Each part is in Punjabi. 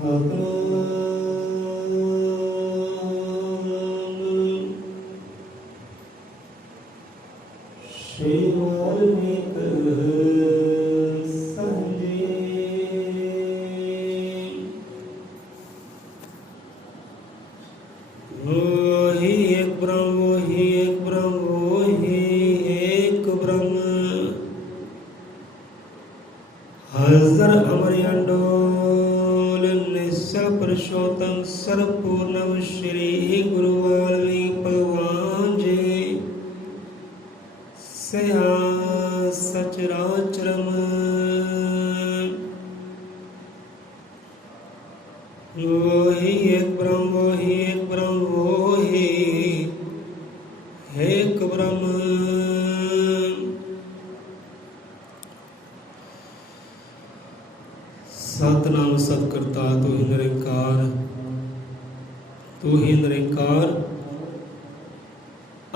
श्री वाल्मीक वही एक ब्रह्म, वही एक ब्रह्म, वही एक ब्रह्म। हजर अमर अंडोल निश्चल पुरुषोत्तम सर्वपूर्णम श्री गुरु वाल्मीकि भगवान जी सया सचराचरम। वही एक ब्रह्म, वही एक ब्रह्म, वही एक ब्रह्म। सतनाम सतकर्ता तू ही निरंकार, तू ही निरंकार।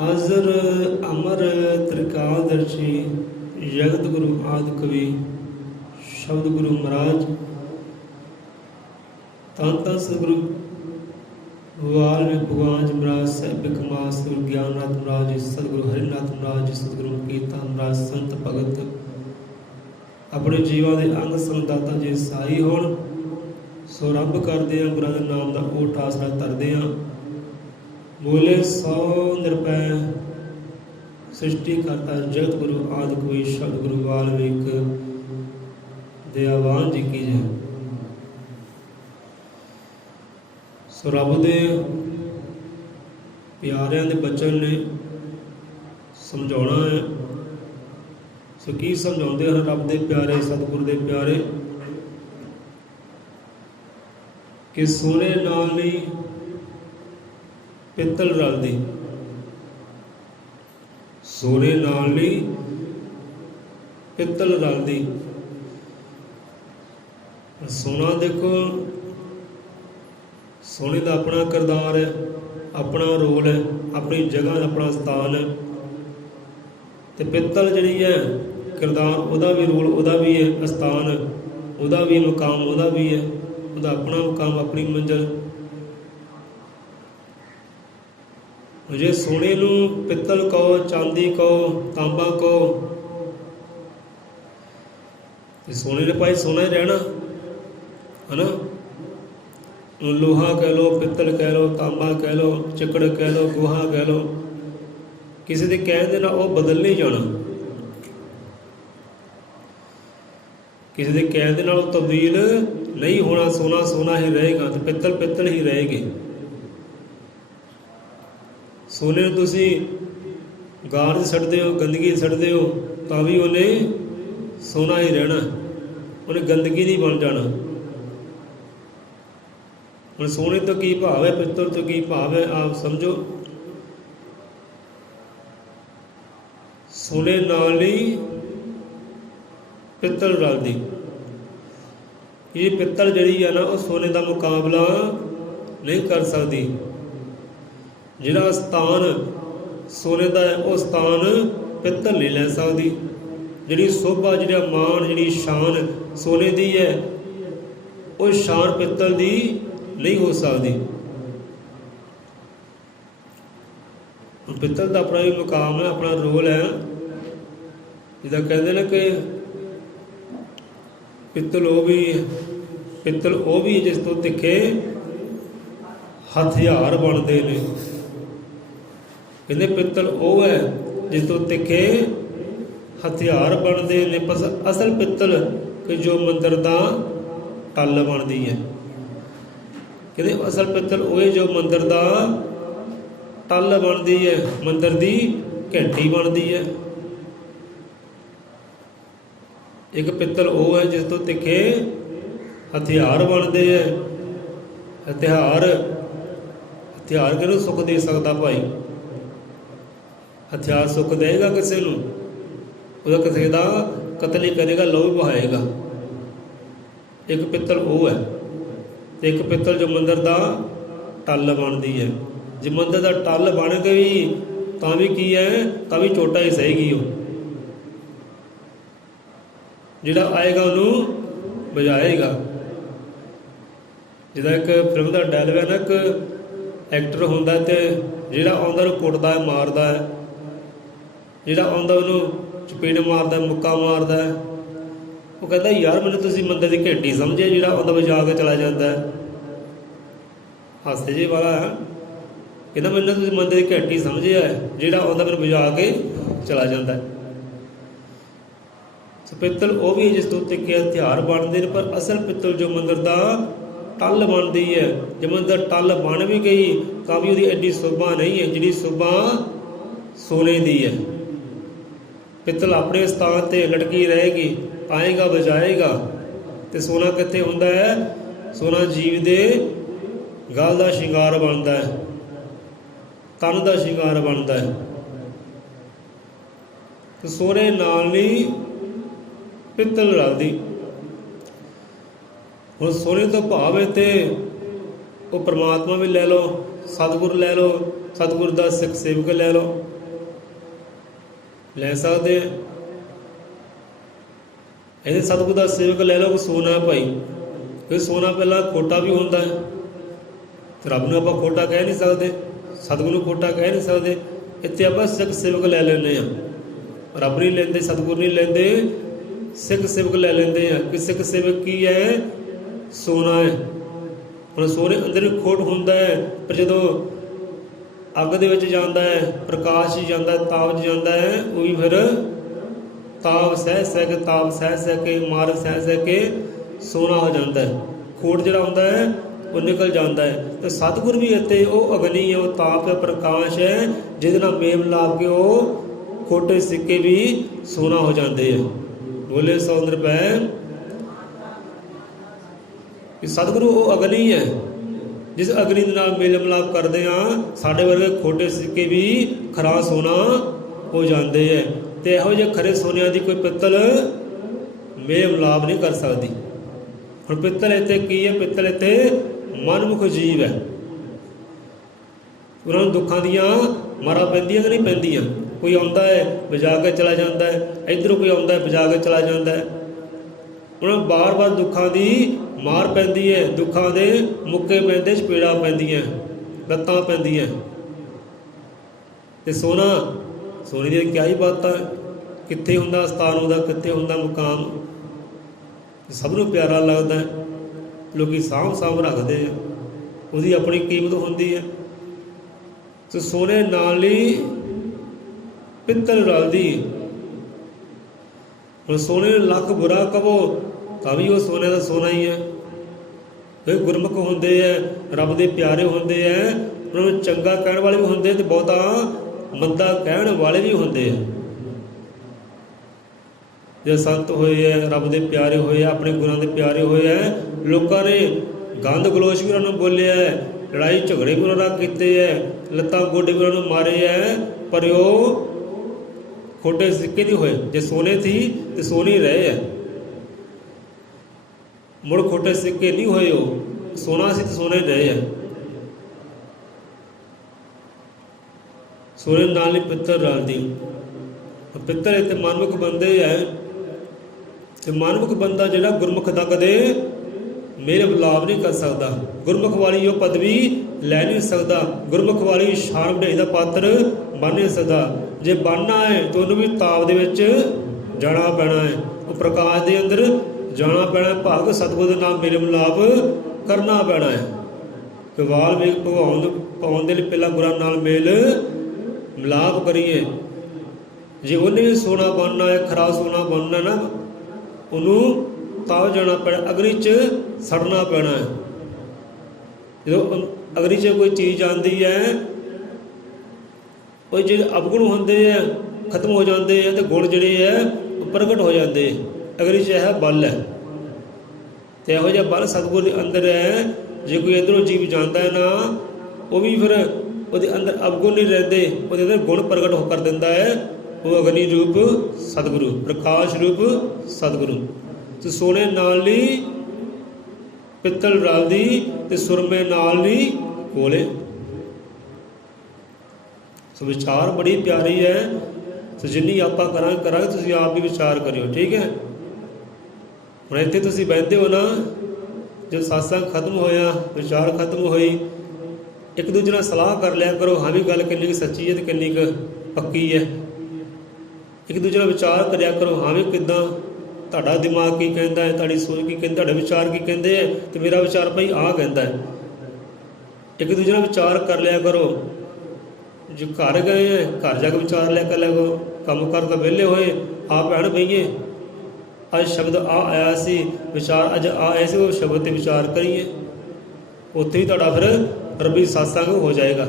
अजर अमर त्रिकालदर्शी जगत गुरु आदि कवि शब्द गुरु महाराज धन धन सतगुरु वाल्मीकि भगवान जी महाराज साहिब बिकमा सतगुरु ज्ञाननाथ महाराज जी, सतगुरु हरिनाथ महाराज जी, सतगुरु कीर्तन महाराज संत भगत अपने जीवां दे अंग संदाता जी साई होण। सो रब करदे आ गुरां दे नाम दा ओट आसरा तरदे आ। बोले 100 निरपै सृष्टि करता जगत गुरु आदि कवि शब्द गुरु वाल्मीकि दयावान जी की जय। सो रब दे प्यारिਆਂ ਦੇ बचन ने समझाना है। सो की समझाते हैं रब दे प्यारे सतगुरु दे प्यारे कि सोने नाल नहीं पित्तल रलदी, सोने नाल नहीं पित्तल रलदी। सोना देखो, सोने का अपना किरदार है, अपना रोल है, अपनी जगह अपना स्थान है। तो पित्तल जिहड़ी है किरदार उहदा भी रोल, उहदा भी है स्थान, उहदा भी मुकाम, उहदा भी है, उहदा अपना मुकाम, अपनी मंजिल। जे सोने नूं पित्तल कहो, चांदी कहो, तांबा कहो, तो सोने ने भाई सोना ही रहना है ना। लोहा कह लो, पित्तल कह लो, तांबा कह लो, चिकड़ कह लो, गोहा कह लो, किसी के कहण दे नाल वो बदल नहीं जाना, किसी के कहण दे नाल तब्दील नहीं होना। सोना सोना ही रहेगा तो पित्तल पित्तल ही रहेगी। सोने ਨੂੰ ਤੁਸੀਂ ਗਾਰ 'ਚ ਛੱਡਦੇ ਹੋ, ਗੰਦਗੀ 'ਚ ਛੱਡਦੇ ਹੋ ਤਾਂ ਵੀ ਉਹਨੇ ਸੋਨਾ ਹੀ ਰਹਿਣਾ, ਉਹਨੇ ਗੰਦਗੀ ਨਹੀਂ ਬਣ ਜਾਣਾ। ਹੁਣ ਸੋਨੇ ਤੋਂ ਕੀ ਭਾਵ ਹੈ, ਪਿੱਤਲ ਤੋਂ ਕੀ ਭਾਵ ਹੈ, ਆਪ ਸਮਝੋ। ਸੋਨੇ ਨਾਲ ਨਹੀਂ ਪਿੱਤਲ ਰਲਦੀ। ਇਹ ਪਿੱਤਲ ਜਿਹੜੀ ਆ ਨਾ ਉਹ ਸੋਨੇ ਦਾ ਮੁਕਾਬਲਾ ਨਹੀਂ ਕਰ ਸਕਦੀ। ਜਿਹੜਾ ਸਥਾਨ सोने का है वो स्थान पित्तल नहीं लै सकती। जी शोभा जी मान जी शान सोने की है वो शान पित्तल की नहीं हो सकती। पित्तल का अपना भी मुकाम है, अपना रोल है। जिदा कहते हैं कि पित्तल वो भी जिस तो तिखे हथियार बनते हैं। कहते पित्तल वो है जिस तो तिखे हथियार बनते हैं। पर असल पित्तल कि जो मंदिर का टल बनती है। कहते असल पित्तल वो है जो मंदिर का टल बनती है, मंदिर की घंटी बनती है। एक पित्तल वो है जिस तो तिखे हथियार बनते हैं। हथियार किहनूं सुख दे सकता भाई? हथियार सुख देगा किसी नूं? ਉਹਦਾ ਕਿਸੇ ਦਾ कतल ही करेगा, लहू भी बहाएगा। एक पित्तल वो है तो एक पित्तल जो मंदिर का टल बनती है। जे मंदिर का टल बन गई तो भी की है, तो भी चोटा ही सहेगी। वो जिहड़ा आएगा उन्होंने बजाएगा। ਜਿੱਦਾਂ ਇੱਕ ਫਿਲਮ ਦਾ ਡਾਇਲੌਗ ਹੈ ਨਾ, ਇੱਕ ਐਕਟਰ ਹੁੰਦਾ ਤੇ ਜਿਹੜਾ ਆਉਂਦਾ ਉਹਨੂੰ ਕੁੱਟਦਾ ਹੈ, ਮਾਰਦਾ ਹੈ, ਜਿਹੜਾ ਆਉਂਦਾ ਉਹਨੂੰ ਚਪੇੜ ਮਾਰਦਾ, ਮੁੱਕਾ ਮਾਰਦਾ ਹੈ। ਉਹ ਕਹਿੰਦਾ ਯਾਰ ਮੈਨੂੰ ਤੁਸੀਂ ਮੰਦਰ ਦੀ ਘੰਟੀ ਸਮਝੇ, ਜਿਹੜਾ ਆਉਂਦਾ ਵਜਾ ਕੇ ਚਲਾ ਜਾਂਦਾ ਹੈ। ਹਾਸੇ ਜਿਹੇ ਵਾਲਾ ਕਹਿੰਦਾ ਮੈਨੂੰ ਤੁਸੀਂ ਮੰਦਰ ਦੀ ਘੰਟੀ ਸਮਝਿਆ, ਜਿਹੜਾ ਆਉਂਦਾ ਮੈਨੂੰ ਵਜਾ ਕੇ ਚਲਾ ਜਾਂਦਾ। ਸੋ ਪਿੱਤਲ ਉਹ ਵੀ ਜਿਸ ਤੋਂ ਉੱਤੇ ਕਿ ਹਥਿਆਰ ਬਣਦੇ ਨੇ, ਪਰ ਅਸਲ ਪਿੱਤਲ ਜੋ ਮੰਦਰ ਦਾ ਟੱਲ ਬਣਦੀ ਹੈ, ਜੇ ਮੰਦਰ ਟੱਲ ਬਣ ਵੀ ਗਈ ਤਾਂ ਵੀ ਉਹਦੀ ਐਡੀ ਸ਼ੋਭਾ ਨਹੀਂ ਹੈ ਜਿਹੜੀ ਸ਼ੋਭਾ ਸੋਨੇ ਦੀ ਹੈ। ਪਿੱਤਲ ਆਪਣੇ ਸਥਾਨ 'ਤੇ ਲਟਕੀ ਰਹੇਗੀ, ਆਏਗਾ ਵਜਾਏਗਾ। ਅਤੇ ਸੋਨਾ ਕਿੱਥੇ ਹੁੰਦਾ ਹੈ? ਸੋਨਾ ਜੀਵ ਦੇ ਗਲ ਦਾ ਸ਼ਿੰਗਾਰ ਬਣਦਾ ਹੈ, ਤਨ ਦਾ ਸ਼ਿੰਗਾਰ ਬਣਦਾ ਹੈ। ਅਤੇ ਸੋਨੇ ਨਾਲ ਨਹੀਂ ਪਿੱਤਲ ਰਲਦੀ। ਹੁਣ ਸੋਨੇ ਤੋਂ ਭਾਵ ਹੈ ਤੇ ਉਹ ਪਰਮਾਤਮਾ ਵੀ ਲੈ ਲਓ, ਸਤਿਗੁਰ ਲੈ ਲਓ, ਸਤਿਗੁਰ ਦਾ ਸਿੱਖ ਸੇਵਕ ਲੈ ਲਓ, ਲੈ ਸਕਦੇ ਆ। ਇਹਦੇ ਸਤਿਗੁਰ ਦਾ ਸੇਵਕ ਲੈ ਲਓ ਸੋਨਾ ਭਾਈ, ਕਿਉਂਕਿ ਸੋਨਾ ਪਹਿਲਾਂ ਖੋਟਾ ਵੀ ਹੁੰਦਾ ਹੈ। ਰੱਬ ਨੂੰ ਆਪਾਂ ਖੋਟਾ ਕਹਿ ਨਹੀਂ ਸਕਦੇ, ਸਤਿਗੁਰ ਨੂੰ ਖੋਟਾ ਕਹਿ ਨਹੀਂ ਸਕਦੇ। ਇੱਥੇ ਆਪਾਂ ਸਿੱਖ ਸੇਵਕ ਲੈ ਲੈਂਦੇ ਹਾਂ, ਰੱਬ ਨਹੀਂ ਲੈਂਦੇ, ਸਤਿਗੁਰ ਨਹੀਂ ਲੈਂਦੇ, ਸਿੱਖ ਸੇਵਕ ਲੈ ਲੈਂਦੇ ਆ। ਕਿ ਸਿੱਖ ਸੇਵਕ ਕੀ ਹੈ? ਸੋਨਾ ਹੈ। ਹੁਣ ਸੋਨੇ ਅੰਦਰ ਵੀ ਖੋਟ ਹੁੰਦਾ ਹੈ, ਪਰ ਜਦੋਂ ਅੱਗ ਦੇ ਵਿੱਚ ਜਾਂਦਾ ਹੈ, ਪ੍ਰਕਾਸ਼ 'ਚ ਜਾਂਦਾ, ਤਾਪ 'ਚ ਜਾਂਦਾ ਹੈ, ਉਹ ਵੀ ਫਿਰ ਤਾਪ ਸਹਿ ਸਹਿ ਕੇ, ਤਾਪ ਸਹਿ ਸਹਿ ਕੇ, ਮਾਰ ਸਹਿ ਸਹਿ ਕੇ ਸੋਨਾ ਹੋ ਜਾਂਦਾ ਹੈ। ਖੋਟ ਜਿਹੜਾ ਹੁੰਦਾ ਹੈ ਉਹ ਨਿਕਲ ਜਾਂਦਾ ਹੈ। ਅਤੇ ਸਤਿਗੁਰ ਵੀ ਇੱਥੇ ਉਹ ਅਗਨੀ ਹੈ, ਉਹ ਤਾਪ ਹੈ, ਪ੍ਰਕਾਸ਼ ਹੈ, ਜਿਹਦੇ ਨਾਲ ਮੇਲ ਲਾ ਕੇ ਉਹ ਖੋਟੇ ਸਿੱਕੇ ਵੀ ਸੋਨਾ ਹੋ ਜਾਂਦੇ ਆ। ਬੋਲੇ ਸੋ ਨਿਰਭੈ। ਕਿ ਸਤਿਗੁਰੂ ਉਹ ਅਗਨੀ ਹੈ, ਜਿਸ ਅਗਨੀ ਦੇ ਨਾਲ ਮੇਲ ਮਿਲਾਪ ਕਰਦੇ ਹਾਂ, ਸਾਡੇ ਵਰਗੇ ਖੋਟੇ ਸਿੱਕੇ ਵੀ ਖਰਾ ਸੋਨਾ ਹੋ ਜਾਂਦੇ ਹੈ। ਅਤੇ ਇਹੋ ਜਿਹੇ ਖਰੇ ਸੋਨਿਆਂ ਦੀ ਕੋਈ ਪਿੱਤਲ ਮੇਲ ਮਿਲਾਪ ਨਹੀਂ ਕਰ ਸਕਦੀ। ਹੁਣ ਪਿੱਤਲ ਇੱਥੇ ਕੀ ਹੈ? ਪਿੱਤਲ ਇੱਥੇ ਮਨਮੁਖ ਜੀਵ ਹੈ। ਉਹਨਾਂ ਨੂੰ ਦੁੱਖਾਂ ਦੀਆਂ ਮਾਰਾਂ ਪੈਂਦੀਆਂ ਕਿ ਨਹੀਂ ਪੈਂਦੀਆਂ? ਕੋਈ ਆਉਂਦਾ ਹੈ ਵਜਾ ਕੇ ਚਲਾ ਜਾਂਦਾ ਹੈ, ਇੱਧਰੋਂ ਕੋਈ ਆਉਂਦਾ ਹੈ ਵਜਾ ਕੇ ਚਲਾ ਜਾਂਦਾ ਹੈ। ਉਹਨਾਂ ਨੂੰ ਬਾਰ-ਬਾਰ ਦੁੱਖਾਂ ਦੀ ਮਾਰ ਪੈਂਦੀ ਹੈ, ਦੁੱਖਾਂ ਦੇ ਮੁੱਕੇ ਪੈਂਦੇ, ਚਪੇੜਾਂ ਪੈਂਦੀਆਂ, ਲੱਤਾਂ ਪੈਂਦੀਆਂ। ਅਤੇ ਸੋਨਾ, ਸੋਨੇ ਦੀਆਂ ਕਿਆ ਹੀ ਬਾਤਾਂ, ਕਿੱਥੇ ਹੁੰਦਾ ਸਥਾਨ ਉਹਦਾ, ਕਿੱਥੇ ਹੁੰਦਾ ਮੁਕਾਮ, ਸਭ ਨੂੰ ਪਿਆਰਾ ਲੱਗਦਾ, ਲੋਕ ਸਾਂਭ ਰੱਖਦੇ ਆ, ਉਹਦੀ ਆਪਣੀ ਕੀਮਤ ਹੁੰਦੀ ਹੈ। ਅਤੇ ਸੋਨੇ ਨਾਲ ਹੀ ਪਿੱਤਲ ਰਲਦੀ। ਹੁਣ ਸੋਨੇ ਨੂੰ ਲੱਖ ਬੁਰਾ ਕਹੋ ਤਾਂ ਵੀ ਉਹ ਸੋਨੇ ਦਾ ਸੋਨਾ ਹੀ ਹੈ। ਇਹ ਗੁਰਮੁਖ ਹੁੰਦੇ ਹੈ, ਰੱਬ ਦੇ ਪਿਆਰੇ ਹੁੰਦੇ ਹੈ, ਉਹਨਾਂ ਨੂੰ ਚੰਗਾ ਕਹਿਣ ਵਾਲੇ ਵੀ ਹੁੰਦੇ ਅਤੇ ਬਹੁਤਾ ਮੰਦਾ ਕਹਿਣ ਵਾਲੇ ਵੀ ਹੁੰਦੇ ਆ। ਜੇ ਸੰਤ ਹੋਏ ਹੈ, ਰੱਬ ਦੇ ਪਿਆਰੇ ਹੋਏ ਹੈ, ਆਪਣੇ ਗੁਰਾਂ ਦੇ ਪਿਆਰੇ ਹੋਏ ਹੈ, ਲੋਕਾਂ ਨੇ ਗੰਦ ਗਲੋਚ ਵੀ ਉਹਨਾਂ ਨੂੰ ਬੋਲਿਆ ਹੈ, ਲੜਾਈ ਝਗੜੇ ਵੀ ਉਹਨਾਂ ਨਾਲ ਕੀਤੇ ਹੈ, ਲੱਤਾਂ ਗੋਡੇ ਵੀ ਉਹਨਾਂ ਨੂੰ ਮਾਰੇ ਹੈ, ਪਰ ਉਹ ਖੋਟੇ ਸਿੱਕੇ ਨਹੀਂ ਹੋਏ। ਜੇ ਸੋਨੇ ਸੀ ਤੇ ਸੋਨੇ ਰਹੇ ਹੈ, ਮੁੜ ਖੋਟੇ ਸਿੱਕੇ ਨਹੀਂ ਹੋਏ। ਉਹ ਸੋਨਾ ਸੀ ਤੇ ਸੋਨੇ ਰਹੇ ਹੈ। ਸੋਨੇ ਨਾਲ ਹੀ ਪਿੱਤਲ ਰਲਦੀ। ਪਿੱਤਲ ਇੱਥੇ ਮਨਮੁਖ ਬੰਦੇ ਹੈ, ਤੇ ਮਨਮੁਖ ਬੰਦਾ ਜਿਹੜਾ ਗੁਰਮੁਖ ਦਾ ਕਦੇ ਮੇਲ ਮਿਲਾਪ ਨਹੀਂ ਕਰ ਸਕਦਾ, ਗੁਰਮੁਖ ਵਾਲੀ ਉਹ ਪਦਵੀ ਲੈ ਨਹੀਂ ਸਕਦਾ, ਗੁਰਮੁਖ ਵਾਲੀ ਸ਼ਾਨ ਵਡਿਆਈ ਦਾ ਪਾਤਰ ਬਣ ਨਹੀਂ ਸਕਦਾ। ਜੇ ਬਣਨਾ ਹੈ ਤਾਂ ਉਹਨੂੰ ਵੀ ਤਾਪ ਦੇ ਵਿੱਚ ਜਾਣਾ ਪੈਣਾ ਹੈ, ਉਹ ਪ੍ਰਕਾਸ਼ ਦੇ ਅੰਦਰ ਜਾਣਾ ਪੈਣਾ, ਭਾਗ ਸਤਿਗੁਰ ਦੇ ਨਾਲ ਮੇਲ ਮਿਲਾਪ ਕਰਨਾ ਪੈਣਾ ਹੈ। ਕਿ ਵਾਲਮੀਕ ਭਗਵਾਨ ਦੇ ਲਈ ਪਹਿਲਾਂ ਗੁਰਾਂ ਨਾਲ ਮੇਲ ਮਿਲਾਪ ਕਰੀਏ। ਜੇ ਉਹਨੇ ਵੀ ਸੋਨਾ ਬਣਨਾ ਹੈ, ਖਰਾ ਸੋਨਾ ਬਣਨਾ ਨਾ, ਉਹਨੂੰ ਤਾਪ ਜਾਣਾ ਪੈਣਾ, ਅਗਨੀ 'ਚ ਸੜਨਾ ਪੈਣਾ ਹੈ। ਜਦੋਂ ਅਗਨੀ 'ਚ ਕੋਈ ਚੀਜ਼ ਆਉਂਦੀ ਹੈ, ਉਹ ਜਿਹੜੇ ਅਵਗੁਣ ਹੁੰਦੇ ਹੈ ਖਤਮ ਹੋ ਜਾਂਦੇ ਹੈ, ਅਤੇ ਗੁਣ ਜਿਹੜੇ ਹੈ ਉਹ ਪ੍ਰਗਟ ਹੋ ਜਾਂਦੇ। ਅਗਨੀ 'ਚ ਹੈ ਬਲ ਹੈ, ਅਤੇ ਇਹੋ ਜਿਹਾ ਬਲ ਸਤਿਗੁਰ ਦੇ ਅੰਦਰ ਹੈ। ਜੇ ਕੋਈ ਇੱਧਰੋਂ ਜੀਵ ਜਾਂਦਾ ਹੈ ਨਾ, ਉਹ ਵੀ ਫਿਰ ਉਹਦੇ ਅੰਦਰ ਅਵਗੁਣ ਨਹੀਂ ਰਹਿੰਦੇ, ਉਹਦੇ ਅੰਦਰ ਗੁਣ ਪ੍ਰਗਟ ਹੋ ਕਰ ਦਿੰਦਾ ਹੈ। ਉਹ ਅਗਨੀ ਰੂਪ ਸਤਿਗੁਰੂ, ਪ੍ਰਕਾਸ਼ ਰੂਪ ਸਤਿਗੁਰੂ। ਅਤੇ ਸੋਨੇ ਨਾਲ ਨਹੀਂ ਪਿੱਤਲ ਰਲਦੀ, ਅਤੇ ਸੁਰਮੇ ਨਾਲ ਨਹੀਂ ਕੋਲੇ। ਸੋ ਵਿਚਾਰ ਬੜੀ ਪਿਆਰੀ ਹੈ। ਸੋ ਜਿੰਨੀ ਆਪਾਂ ਕਰਾਂਗੇ ਤੁਸੀਂ ਆਪ ਵੀ ਵਿਚਾਰ ਕਰਿਓ, ਠੀਕ ਹੈ। ਹੁਣ ਇੱਥੇ ਤੁਸੀਂ ਬਹਿੰਦੇ ਹੋ ਨਾ, जब सत्संग खत्म होया, विचार खत्म होई, एक दूजे ਨਾਲ सलाह कर लिया करो, हाँ भी गल किन्नी कुछ सच्ची है तो किन्नी कुछ पक्की है। एक दूजे ਨਾਲ विचार करिया करो, हाँ भी किद्दां ਤੁਹਾਡਾ दिमाग की कहता है, ਤੁਹਾਡੀ सोच की कहती, ਤੁਹਾਡੇ विचार की कहते हैं तो मेरा विचार भाई आ कहता है। एक दूजे ਨਾਲ विचार कर लिया करो। जो घर गए हैं घर जाके विचार लिया कर लिया करो, काम कर तो विहले होए आप भैन बईए अज शब्द आ आया सी, विचार अज आ आए से, वो शब्द ते विचार करिए, उत्थे ही तुहाडा फिर रबी सत्संग हो जाएगा।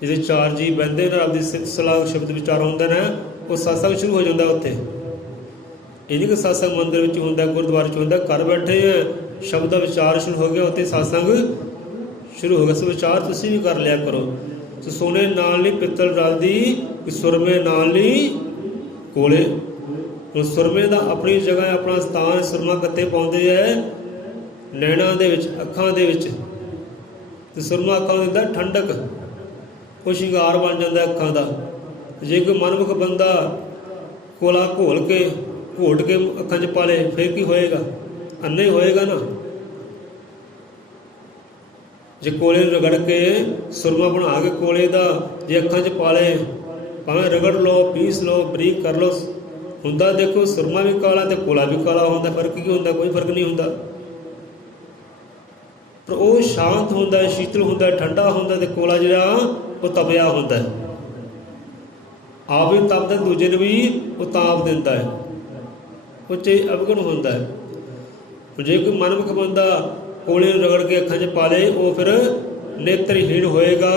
जिसे चार जी बहते हैं रब की सिफत सलाह शब्द विचार होंगे ना, वो सत्संग शुरू हो जाता उत्थे। ये नहीं कि सत्संग मंदिर में होंगे, गुरुद्वारे च होंगे, घर बैठे हैं शब्द का विचार शुरू हो गया, उत्थे सत्संग शुरू हो गया। सो विचार तुसीं भी कर लिया करो। तो सोने नाल नहीं पित्तल रलदी, सुरमे नाल नहीं कोले। ਹੁਣ ਸੁਰਮੇ ਦਾ ਆਪਣੀ जगह अपना स्थान, सुरमा कित्थे पाउंदे है नैणां दे विच, अखां दे विच। ते सुरमा अखां नूं दिंदा ठंडक, ਉਹ ਸ਼ਿੰਗਾਰ बन जाता अखां दा। जे कोई मनमुख बंदा कोला घोल के घोट के अखां 'च पा ले फिर की होएगा, अन्ना ही होएगा ना। जे कोले रगड़ के सुरमा बना के कोले का जे अखां 'च पा ले, भावें रगड़ लो, पीस लो, बरीक कर लो, हुंदा देखो सुरमा भी काला तो कोला भी काला होंदा, फर्क की होंदा, कोई फर्क नहीं होंदा। पर वो शांत होंदा, शीतल होंदा, ठंडा होंदा, ते कोला जिहड़ा वो तपिया होंदा है, आप भी तपदा, दूजे नूं भी वो ताप दिंदा है, वो च अवगुण होंदा है। जे कोई मनमुख बंदा कोले नूं रगड़ के अखां 'च पा ले, वो फिर नेत्रहीन होएगा,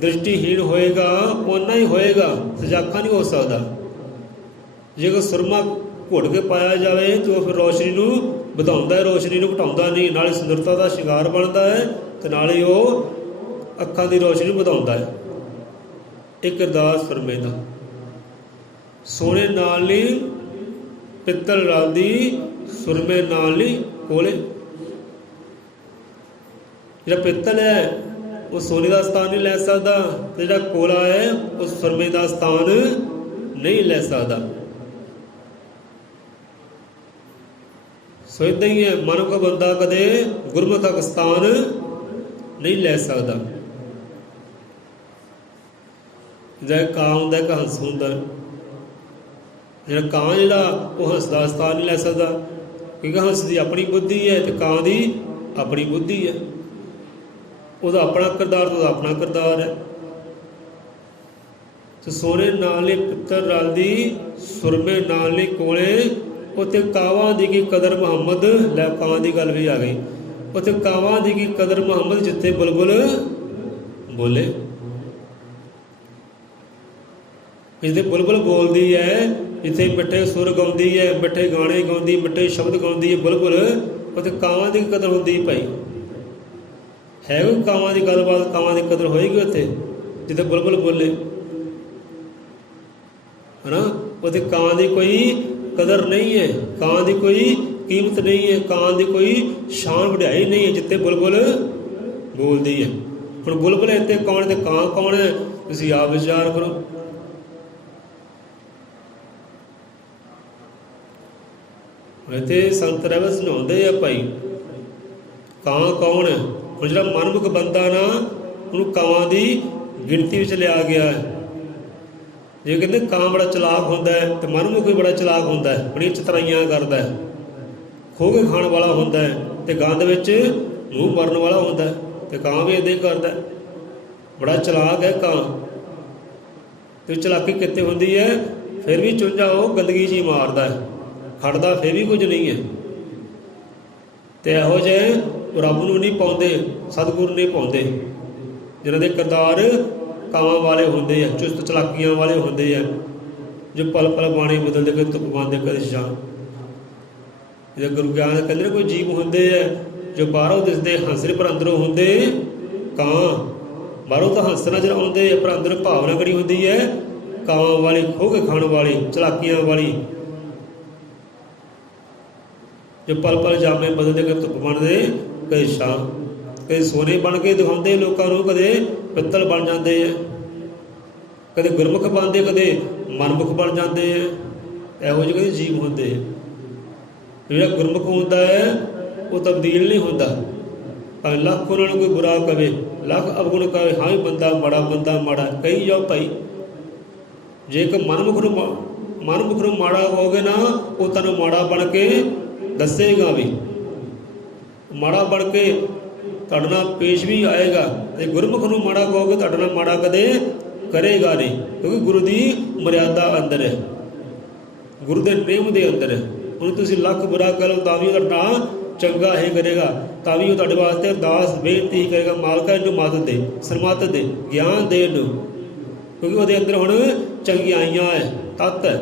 दृष्टिहीन होएगा, उन्ना ही होएगा, सजाखा नहीं हो सकता। जे कोई सुरमा घुट के पाया जाए तो फिर रोशनी नूं ਵਧਾਉਂਦਾ है, रोशनी नूं घटाउंदा नहीं, नाले सुंदरता का शिंगार बनता है, तो नाले वो अखां की रोशनी ਵਧਾਉਂਦਾ है। एक अरदास सुरमे का सोने नाल नहीं पित्तल रलदी, सुरमे नाल नहीं कोले। जिहड़ा पित्तल है वो सोने का स्थान नहीं लै सकता, तो जिहड़ा कोला है वो सुरमे का स्थान नहीं लै सकता। सो इदां ही है, मनुख बंदा कदे गुरमुख स्थान नहीं लै सकता। जिहड़ा ਕਾਂ हुंदा एक हंस हुंदा, जिहड़ा ਕਾਂ जिहड़ा वो हंस का स्थान नहीं लै सकता, क्योंकि हंस की अपनी बुद्धि है तो ਕਾਂ की अपनी बुद्धि है, ਉਹਦਾ अपना किरदार तो अपना किरदार है। तो सोने नाल नहीं पित्तल रलदी, सुरमे नाल नहीं कोले। उत्थे कावां दी की कदर मुहम्मद, लै ਕਾਂ की गल भी आ गई, उत्थे कावां दी की कदर मुहम्मद जिथे बुलबुल बोले। जिथे बुलबुल बोलती है, जिथे मिठे सुर गाउंदी है, मिठे गाने गाउंदी, मिठे शब्द गाउंदी है बुलबुल, उत्थे कावां की कदर हुंदी भाई। है कोई कावां की गलबात, कावां की कदर होएगी उत्थे जिथे बुलबुल बोले, है ना। उत्थे ਕਾਂ की कोई कदर नहीं है, ਕਾਂ की कोई कीमत नहीं है, ਕਾਂ की कोई शान वड्याई नहीं है जिते बुलबुल बोलती है। हुण बुलबुल इत्थे कौन ते ਕਾਂ कौन है, तुसीं आप विचार करो। इत्थे संत रहबर समझाउंदे आ भाई ਕਾਂ कौन है। हुण जिहड़ा मनमुख बंदा ना, उहनूं कावां की गिणती विच लिया गया है। जे कहते ਕਾਂ बड़ा चलाक होंदा है तो मनमुख भी बड़ा चलाक होंदा है, बड़ी चतराइयां करता है, खो के खाण वाला होंदा है, तो गंद विच मूँह मरन वाला होंदा है, तो ਕਾਂ भी इदां ही करता है, बड़ा चलाक है ਕਾਂ। तो चलाकी कित्ते होंदी है, फिर भी चुंझा वो गंदगी जी मारदा है, खड़दा फिर भी कुछ नहीं है। तो इहो जिहे रब नूं नहीं पाउंदे, सतगुर नहीं पाउंदे, जिन्हां दे किरदार कावां वाले होंदे आ, चुस्त चलाकियां वाले होंदे आ, जो पल पल बाणी बदलते, कदे धुप पाते कदे छां। जिहड़ा गुरु ज्ञान कहते कोई जीव होंदे आ जो बाहरों दिसदे हंसरे पर अंदरों होंदे ਕਾਂ। बाहरों तो हंस नजर आउंदे पर अंदर भावना कड़ी होंदी है कावां वाली, खो के खाण वाली, चलाकियां वाली, जो पल पल जामे बदलते, कदे धुप बनते कदे छां, कदे सोने बन के दिखाते लोगों को, कदे पित्तल बन जाते हैं, कदे गुरमुख बनते, कदे मनमुख बन जाते हैं। इहो ਜਿਹੇ जीव होंदे। जिहड़ा गुरमुख होंदा है वो तब्दील नहीं होता। भावें लख उन्होंने कोई बुरा कहे, लख अवगुण कहे, हाँ भी बंदा माड़ा कही जाओ भाई। जे एक मनमुख ਨੂੰ ਮਾੜਾ ਕਹੋਗੇ ਨਾ, ਉਹ ਤੁਹਾਨੂੰ ਮਾੜਾ ਬਣ ਕੇ ਦੱਸੇਗਾ ਵੀ, ਮਾੜਾ ਬਣ ਕੇ ਤੁਹਾਡੇ ਨਾਲ ਪੇਸ਼ ਵੀ ਆਏਗਾ। ਤੇ ਗੁਰਮੁਖ ਨੂੰ ਮਾੜਾ ਕਹੋਗੇ, ਤੁਹਾਡੇ ਨਾਲ ਮਾੜਾ ਕਦੇ ਕਰੇਗਾ ਨਹੀਂ, ਕਿਉਂਕਿ ਗੁਰੂ ਦੀ ਮਰਿਆਦਾ ਅੰਦਰ ਹੈ, ਗੁਰੂ ਦੇ ਨਿਯਮ ਦੇ ਅੰਦਰ ਹੈ। ਹੁਣ ਤੁਸੀਂ ਲੱਖ ਬੁਰਾ ਕਰ ਲਓ ਤਾਂ ਵੀ ਉਹਦਾ ਨਾਂ ਚੰਗਾ ਹੀ ਕਰੇਗਾ, ਤਾਂ ਵੀ ਉਹ ਤੁਹਾਡੇ ਵਾਸਤੇ ਅਰਦਾਸ ਬੇਨਤੀ ਹੀ ਕਰੇਗਾ, ਮਾਲਕਾ ਇਹਨੂੰ ਮਦਦ ਦੇ, ਸਰਮਤ ਦੇ, ਗਿਆਨ ਦੇ ਇਹਨੂੰ, ਕਿਉਂਕਿ ਉਹਦੇ ਅੰਦਰ ਹੁਣ ਚੰਗਿਆਈਆਂ ਹੈ, ਤੱਤ ਹੈ।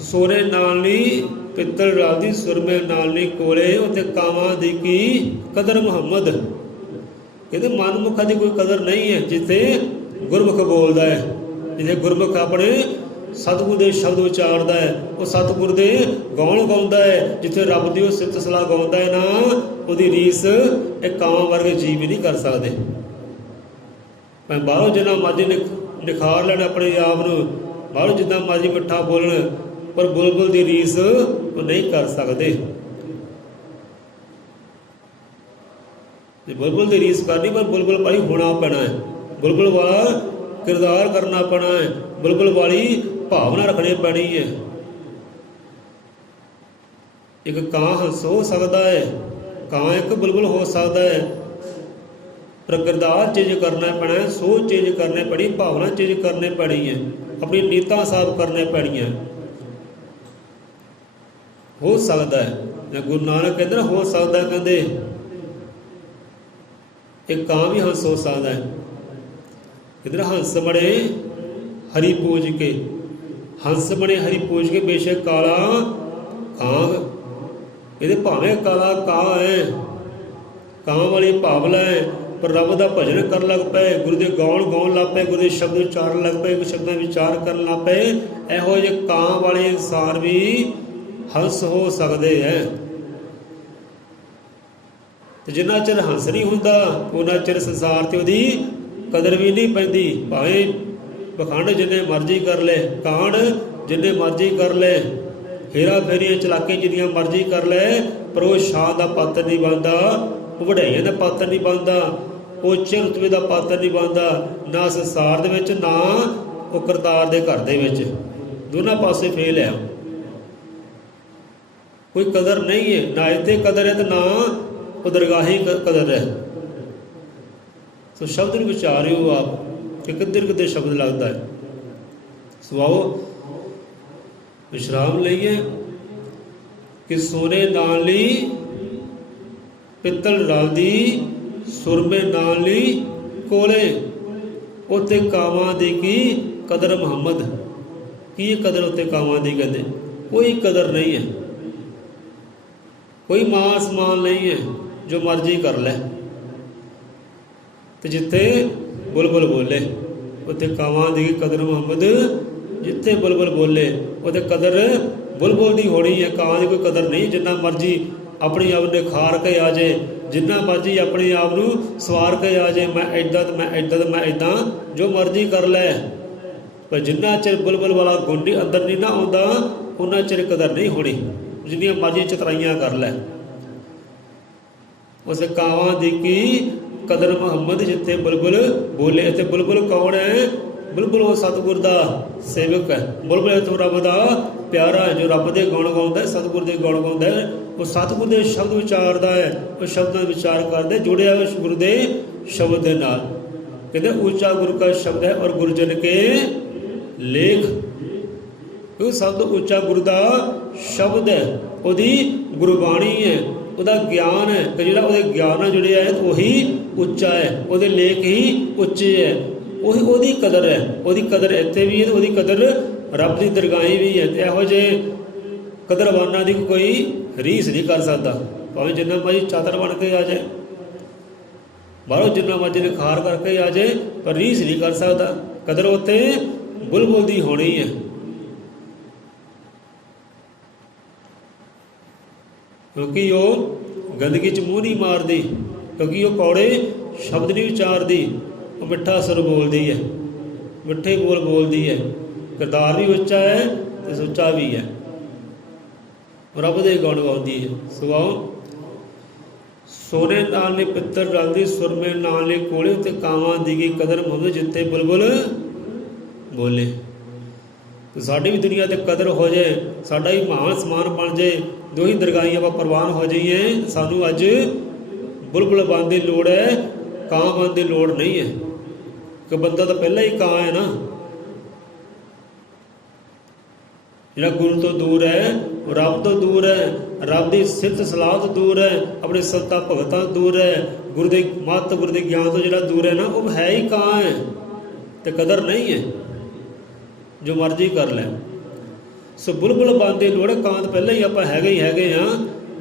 ਸੋਰੇ ਨਾਲ ਨਹੀਂ ਪਿੱਤਲ ਰਾਦੀ, ਸੁਰਮੇ ਨਾਲ ਨਹੀਂ ਕੋਲੇ, ਉੱਥੇ ਕਾਵਾਂ ਦੀ ਕੀ ਕਦਰ ਮੁਹੰਮਦ। ਕਹਿੰਦੇ ਮਨਮੁਖਾਂ ਦੀ ਕੋਈ ਕਦਰ ਨਹੀਂ ਹੈ ਜਿੱਥੇ ਗੁਰਮੁਖ ਬੋਲਦਾ ਹੈ, ਜਿੱਥੇ ਗੁਰਮੁਖ ਆਪਣੇ ਸਤਿਗੁਰ ਦੇ ਸ਼ਬਦ ਉਚਾਰਦਾ ਹੈ, ਉਹ ਸਤਿਗੁਰ ਦੇ ਗਾਉਣ ਗਾਉਂਦਾ ਹੈ, ਜਿੱਥੇ ਰੱਬ ਦੀ ਉਹ ਸਿਫਤ ਸਲਾਹ ਗਾਉਂਦਾ ਹੈ ਨਾ, ਉਹਦੀ ਰੀਸ ਇਹ ਕਾਵਾਂ ਵਰਗੇ ਜੀਵ ਨਹੀਂ ਕਰ ਸਕਦੇ। ਮੈਂ ਬਾਹਰੋਂ ਜਿੰਨਾ ਮਰਜ਼ੀ ਨਿਖਾਰ ਲੈਣ ਆਪਣੇ ਆਪ ਨੂੰ, ਬਾਹਰੋਂ ਜਿੱਦਾਂ ਮਰਜ਼ੀ ਮਿੱਠਾ ਬੋਲਣ, ਪਰ ਬੁਲਬੁਲ ਦੀ ਰੀਸ ਉਹ ਨਹੀਂ ਕਰ ਸਕਦੇ। ਬੁਲਬੁਲ ਦੀ ਰੀਸ ਕਰਨੀ, ਪਰ ਬੁਲਬੁਲ ਭਾਈ ਹੋਣਾ ਪੈਣਾ ਹੈ, ਬੁਲਬੁਲ ਵਾਲਾ ਕਿਰਦਾਰ ਕਰਨਾ ਪੈਣਾ ਹੈ, ਬੁਲਬੁਲ ਵਾਲੀ ਭਾਵਨਾ ਰੱਖਣੀ ਪੈਣੀ ਹੈ। ਇੱਕ ਕਾਂ ਹੰਸ ਹੋ ਸਕਦਾ ਹੈ, ਕਾਂ ਇੱਕ ਬੁਲਬੁਲ ਹੋ ਸਕਦਾ ਹੈ, ਪਰ ਕਿਰਦਾਰ ਚੇਂਜ ਕਰਨਾ ਪੈਣਾ ਹੈ, ਸੋਚ ਚੇਂਜ ਕਰਨੀ ਪੈਣੀ, ਭਾਵਨਾ ਚੇਂਜ ਕਰਨੀ ਪੈਣੀ ਹੈ, ਆਪਣੀ ਨੀਤਾਂ ਸਾਫ਼ ਕਰਨੀਆਂ ਪੈਣੀਆਂ। ਹੋ ਸਕਦਾ ਹੈ, ਗੁਰੂ ਨਾਨਕ ਕਹਿੰਦੇ ਨਾ ਹੋ ਸਕਦਾ, ਕਹਿੰਦੇ ਇਹ ਕਾਂ ਵੀ ਹੰਸ ਹੋ ਸਕਦਾ ਹੈ। ਕਹਿੰਦੇ ਹੰਸ ਬਣੇ ਹਰੀ ਪੂਜ ਕੇ, ਹੰਸ ਬਣੇ ਹਰੀ ਪੂਜ ਕੇ, ਬੇਸ਼ੱਕ ਕਾਲਾ ਕਾਂਗ, ਇਹਦੇ ਭਾਵੇਂ ਕਾਲਾ ਕਾਂ ਹੈ, ਕਾਂ ਵਾਲੀ ਭਾਵਨਾ ਹੈ, ਪਰ ਰੱਬ ਦਾ ਭਜਨ ਕਰਨ ਲੱਗ ਪਏ, ਗੁਰੂ ਦੇ ਗਾਉਣ ਲੱਗ ਪਏ, ਗੁਰੂ ਦੇ ਸ਼ਬਦ ਉਚਾਰਨ ਲੱਗ ਪਏ, ਸ਼ਬਦਾਂ ਵਿਚਾਰ ਕਰਨ ਲੱਗ ਪਏ, ਇਹੋ ਜਿਹੇ ਕਾਂ ਵਾਲੇ ਇਨਸਾਨ ਵੀ ਹੰਸ ਹੋ ਸਕਦੇ ਹੈ। ਤੇ ਜਿੰਨਾ ਚਿਰ ਹੰਸ ਨਹੀਂ ਹੁੰਦਾ, ਉਹਨਾਂ ਚਿਰ ਸੰਸਾਰ ਤੇ ਉਹਦੀ ਕਦਰ ਵੀ ਨਹੀਂ ਪੈਂਦੀ। ਭਾਵੇਂ ਪਖੰਡ ਜਿੰਨੇ ਮਰਜ਼ੀ ਕਰ ਲੈ, ਕਾਂਡ ਜਿੰਨੇ ਮਰਜ਼ੀ ਕਰ ਲੈ, ਹੇਰਾ ਫੇਰੀਆਂ ਚਲਾਕੇ ਜਿੰਨੀਆਂ ਮਰਜ਼ੀ ਕਰ ਲੈ, ਪਰ ਉਹ ਸ਼ਾਨ ਦਾ ਪਾਤਰ ਨਹੀਂ ਬਣਦਾ, ਉਹ ਵਡਿਆਈਆਂ ਦਾ ਪਾਤਰ ਨਹੀਂ ਬਣਦਾ, ਉਹ ਉੱਚੇ ਰੁਤਬੇ ਦਾ ਪਾਤਰ ਨਹੀਂ ਬਣਦਾ, ਨਾ ਸੰਸਾਰ ਦੇ ਵਿੱਚ ਨਾ ਉਹ ਕਰਤਾਰ ਦੇ ਘਰ ਦੇ ਵਿੱਚ, ਦੋਨਾਂ ਪਾਸੇ ਫੇਲ ਹੈ। ਕੋਈ ਕਦਰ ਨਹੀਂ ਹੈ, ਨਾ ਇੱਥੇ ਕਦਰ ਹੈ ਤੇ ਨਾ ਉਹ ਦਰਗਾਹੀ ਕਦਰ ਹੈ। ਸੋ ਸ਼ਬਦ ਨੂੰ ਵਿਚਾਰਿਓ ਆਪ ਕਿ ਕਿੱਧਰ ਸ਼ਬਦ ਲੱਗਦਾ ਹੈ। ਸੋ ਆਓ ਵਿਸ਼ਰਾਮ ਲਈਏ ਕਿ ਸੋਨੇ ਨਾਲ ਲਈ ਪਿੱਤਲ ਰਲਦੀ, ਸੁਰਮੇ ਨਾਲ ਲਈ ਕੋਲੇ, ਉੱਥੇ ਕਾਵਾਂ ਦੀ ਕੀ ਕਦਰ ਮੁਹੰਮਦ। ਕੀ ਕਦਰ ਉੱਥੇ ਕਾਵਾਂ ਦੀ? ਕਹਿੰਦੇ ਕੋਈ ਕਦਰ ਨਹੀਂ ਹੈ, ਕੋਈ ਮਾਨ ਸਮਾਨ ਨਹੀਂ ਹੈ, ਜੋ ਮਰਜ਼ੀ ਕਰ ਲੈ। ਤੇ ਜਿੱਥੇ ਬੁਲਬੁਲ ਬੋਲੇ ਉੱਥੇ ਕਾਵਾਂ ਦੀ ਕਦਰ ਮੁਹੰਮਦ, ਜਿੱਥੇ ਬੁਲਬੁਲ ਬੋਲੇ ਉੱਥੇ ਕਦਰ ਬੁਲਬੁਲ ਦੀ ਹੋਣੀ ਹੈ, ਕਾਂ ਦੀ ਕੋਈ ਕਦਰ ਨਹੀਂ। ਜਿੰਨਾ ਮਰਜ਼ੀ ਆਪਣੀ ਆਪ ਨਿਖਾਰ ਕੇ ਆ ਜਾਏ, ਜਿੰਨਾ ਮਰਜ਼ੀ ਆਪਣੇ ਆਪ ਨੂੰ ਸਵਾਰ ਕੇ ਆ ਜਾਏ, ਮੈਂ ਇੱਦਾਂ ਤੇ ਮੈਂ ਇੱਦਾਂ ਤੇ ਮੈਂ ਇੱਦਾਂ, ਜੋ ਮਰਜ਼ੀ ਕਰ ਲੈ, ਪਰ ਜਿੰਨਾ ਚਿਰ ਬੁਲਬੁਲ ਵਾਲਾ ਗੁੰਡੀ ਅੰਦਰ ਨਹੀਂ ਨਾ ਆਉਂਦਾ, ਉਹਨਾਂ ਚਿਰ ਕਦਰ ਨਹੀਂ ਹੋਣੀ। ਜਿੰਨੀਆਂ ਮਰਜ਼ੀ ਚਤਰਾਈਆਂ ਕਰ ਲੈ, ਉਸ ਕਾਵਾਂ ਦੀ ਕੀ ਕਦਰ ਮੁਹੰਮਦ, ਜਿੱਥੇ ਬੁਲਬੁਲ ਬੋਲੇ। ਇੱਥੇ ਬੁਲਬੁਲ ਕੌਣ ਹੈ? ਬੁਲਬੁਲ ਉਹ ਸਤਿਗੁਰ ਦਾ ਸੇਵਕ ਹੈ, ਬੁਲਬੁਲ ਇੱਥੋਂ ਰੱਬ ਦਾ ਪਿਆਰਾ ਹੈ, ਜੋ ਰੱਬ ਦੇ ਗੁਣ ਗਾਉਂਦਾ, ਸਤਿਗੁਰ ਦੇ ਗੁਣ ਗਾਉਂਦਾ, ਉਹ ਸਤਿਗੁਰ ਦੇ ਸ਼ਬਦ ਵਿਚਾਰਦਾ ਹੈ, ਉਹ ਸ਼ਬਦਾਂ ਵਿਚਾਰ ਕਰਦਾ, ਜੁੜਿਆ ਉਸ ਗੁਰੂ ਦੇ ਸ਼ਬਦ ਦੇ ਨਾਲ। ਕਹਿੰਦੇ ਉੱਚਾ ਗੁਰੂ ਕਾ ਸ਼ਬਦ ਹੈ ਔਰ ਗੁਰਜਨ ਕੇ ਲੇਖ। ਉਹ ਸਭ ਤੋਂ ਉੱਚਾ ਗੁਰੂ ਦਾ ਸ਼ਬਦ ਹੈ, ਉਹਦੀ ਗੁਰਬਾਣੀ ਹੈ, ਉਹਦਾ ਗਿਆਨ ਹੈ, ਕਿ ਜਿਹੜਾ ਉਹਦੇ ਗਿਆਨ ਨਾਲ ਜੁੜਿਆ ਹੈ ਉਹੀ ਉੱਚਾ ਹੈ, ਉਹਦੇ ਲੇਖ ਹੀ ਉੱਚੇ ਹੈ, ਉਹੀ ਉਹਦੀ ਕਦਰ ਹੈ। ਉਹਦੀ ਕਦਰ ਇੱਥੇ ਵੀ ਹੈ, ਉਹਦੀ ਕਦਰ ਰੱਬ ਦੀ ਦਰਗਾਹੀ ਵੀ ਹੈ। ਤੇ ਇਹੋ ਜਿਹੇ ਕਦਰਵਾਨਾਂ ਦੀ ਕੋਈ ਰੀਸ ਨਹੀਂ ਕਰ ਸਕਦਾ, ਭਾਵੇਂ ਜਿੰਨਾ ਮਰਜ਼ੀ ਚਾਦਰ ਬਣ ਕੇ ਆ ਜਾਏ, ਬਾਹਰੋਂ ਜਿੰਨਾ ਮਰਜ਼ੀ ਨਿਖਾਰ ਕਰਕੇ ਆ ਜਾਏ, ਪਰ ਰੀਸ ਨਹੀਂ ਕਰ ਸਕਦਾ। ਕਦਰ ਉੱਥੇ ਬੁਲਬੁਲ ਦੀ ਹੋਣੀ ਹੈ। ਕਿਉਂਕਿ ਉਹ ਗੰਦਗੀ 'ਚ ਮੂੰਹ ਨਹੀਂ ਮਾਰਦੀ, ਕਿਉਂਕਿ ਉਹ ਕੌੜੇ ਸ਼ਬਦ ਨਹੀਂ ਉਚਾਰਦੀ, ਉਹ ਮਿੱਠਾ ਸੁਰ ਬੋਲਦੀ ਹੈ, ਮਿੱਠੇ ਬੋਲ ਬੋਲਦੀ ਹੈ। ਕਿਰਦਾਰ ਵੀ ਉੱਚਾ ਹੈ ਤੇ ਸੁੱਚਾ ਵੀ ਹੈ। ਰੱਬ ਦੇ ਗੁਣ ਗਾਉਂਦੀ ਹੈ। ਸੁਆਓ ਸੋਨੇ ਨਾਲ ਨੇ ਪਿੱਤਰ ਰਲਦੀ, ਸੁਰਮੇ ਨਾਲ ਨੇ ਕੋਲੇ, ਤੇ ਕਾਵਾਂ ਦੀ ਕੀ ਕਦਰ ਹੋਵੇ ਜਿੱਤੇ ਬੁਲਬੁਲ ਬੋਲੇ। ਤੇ ਸਾਡੀ ਵੀ ਦੁਨੀਆ ਤੇ ਕਦਰ ਹੋ ਜਾਏ, ਸਾਡਾ ਹੀ ਮਹਾਨ ਸਮਾਨ ਬਣ ਜਾਏ, ਦੋਹੀ ਦਰਗਾਹੀ ਆਪਾਂ ਪ੍ਰਵਾਨ ਹੋ ਜਾਈਏ। ਸਾਨੂੰ ਅੱਜ ਬੁਲਬੁਲ ਬਣਨ ਦੀ ਲੋੜ ਹੈ, ਕਾਂ ਬਣਨ ਦੀ ਲੋੜ ਨਹੀਂ ਹੈ, ਕਿ ਬੰਦਾ ਤਾਂ ਪਹਿਲਾਂ ਹੀ ਕਾਂ ਹੈ ਨਾ। ਜਿਹੜਾ ਗੁਰੂ ਤੋਂ ਦੂਰ ਹੈ, ਉਹ ਰੱਬ ਤੋਂ ਦੂਰ ਹੈ, ਰੱਬ ਦੀ ਸਿਫਤ ਸਲਾਹ ਤੋਂ ਦੂਰ ਹੈ, ਆਪਣੇ ਸੰਤਾਂ ਭਗਤਾਂ ਤੋਂ ਦੂਰ ਹੈ, ਗੁਰੂ ਦੇ ਮੱਤ ਗੁਰੂ ਦੇ ਗਿਆਨ ਤੋਂ ਜਿਹੜਾ ਦੂਰ ਹੈ ਨਾ, ਉਹ ਹੈ ਹੀ ਕਾਂ ਹੈ, ਤੇ ਕਦਰ ਨਹੀਂ ਹੈ, ਜੋ ਮਰਜ਼ੀ ਕਰ ਲੈ। ਸੋ ਬੁਲਬੁਲ ਬਣਨ ਦੀ ਲੋੜ ਹੈ, ਕਾਂ ਤਾਂ ਪਹਿਲਾਂ ਹੀ ਆਪਾਂ ਹੈਗੇ ਹਾਂ,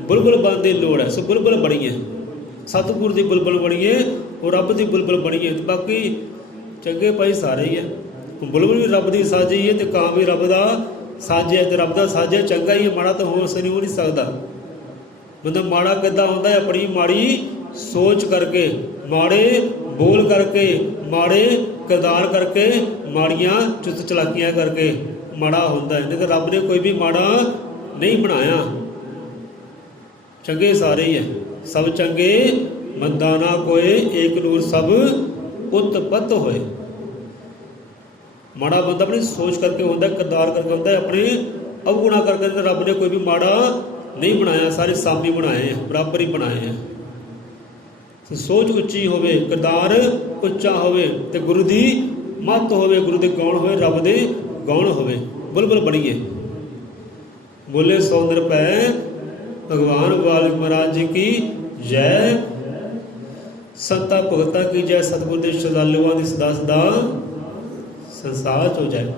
ਬੁਲਬੁਲ ਬਣਨ ਦੀ ਲੋੜ ਹੈ। ਸੋ ਬੁਲਬੁਲ ਬਣੀਏ, ਸਤਿਗੁਰੂ ਦੀ ਬੁਲਬੁਲ ਬਣੀਏ, ਉਹ ਰੱਬ ਦੀ ਬੁਲਬੁਲ ਬਣੀਏ। ਬਾਕੀ ਚੰਗੇ ਭਾਈ ਸਾਰੇ ਹੀ ਹੈ, ਬੁਲਬੁਲ ਵੀ ਰੱਬ ਦੀ ਸਾਜੀ ਹੈ, ਤੇ ਕਾਂ ਵੀ ਰੱਬ ਦਾ ਸਾਜਿਆ, ਤੇ ਰੱਬ ਦਾ ਸਾਜਿਆ ਚੰਗਾ ਹੀ ਹੈ, ਮਾੜਾ ਤਾਂ ਹੋ ਨਹੀਂ ਸਕਦਾ। ਬੰਦਾ ਮਾੜਾ ਕਿੱਦਾਂ ਹੁੰਦਾ ਹੈ? ਆਪਣੀ ਮਾੜੀ ਸੋਚ ਕਰਕੇ, ਮਾੜੇ ਬੋਲ ਕਰਕੇ, ਮਾੜੇ ਕਿਰਦਾਰ ਕਰਕੇ, ਮਾੜੀਆਂ ਚੁਸਤ ਚਲਾਕੀਆਂ ਕਰਕੇ ਮਾੜਾ ਹੁੰਦਾ ਹੈ। ਨਹੀਂ ਤਾਂ ਰੱਬ ਨੇ ਕੋਈ ਵੀ ਮਾੜਾ ਨਹੀਂ ਬਣਾਇਆ, ਚੰਗੇ ਸਾਰੇ ਹੀ ਹੈ। ਸਭ ਚੰਗੇ ਮੰਦਾ ਨਾ ਕੋਏ, ਏਕ ਨੂਰ ਸਭ ਉਤਪਤ ਹੋਏ। ਮਾੜਾ ਬੰਦਾ ਆਪਣੀ ਸੋਚ ਕਰਕੇ ਹੁੰਦਾ, ਕਿਰਦਾਰ ਕਰਕੇ ਹੁੰਦਾ, ਆਪਣੇ ਅਵਗੁਣਾ ਕਰਕੇ। ਰੱਬ ਨੇ ਕੋਈ ਵੀ ਮਾੜਾ ਨਹੀਂ ਬਣਾਇਆ, ਸਾਰੇ ਸਾਮੀ ਬਣਾਏ ਆ, ਬਰਾਬਰ ਹੀ ਬਣਾਏ ਆ। ਸੋਚ ਉੱਚੀ ਹੋਵੇ, ਕਿਰਦਾਰ ਉੱਚਾ ਹੋਵੇ, ਤੇ ਗੁਰੂ ਦੀ ਮੱਤ ਹੋਵੇ, ਗੁਰੂ ਦੇ ਗੌਣ ਹੋਵੇ, ਰੱਬ ਦੇ ਗੌਣ ਹੋਵੇ। ਬੁਲਬੁਲ ਬਣੀਏ। ਬੋਲੇ ਸੋ ਨਿਰਭੈ ਭਗਵਾਨ ਵਾਲਮੀਕ ਮਹਾਰਾਜ ਜੀ ਕੀ ਜੈ। ਸੰਤਾਂ ਭਗਤਾਂ ਕੀ ਜੈ। ਸਤਿਗੁਰ ਦੇ ਸ਼ਰਧਾਲੂਆਂ ਦੀ ਸਦਾ ਸਦਾ ਸੰਸਾਰ ਹੋ ਜਾਏ।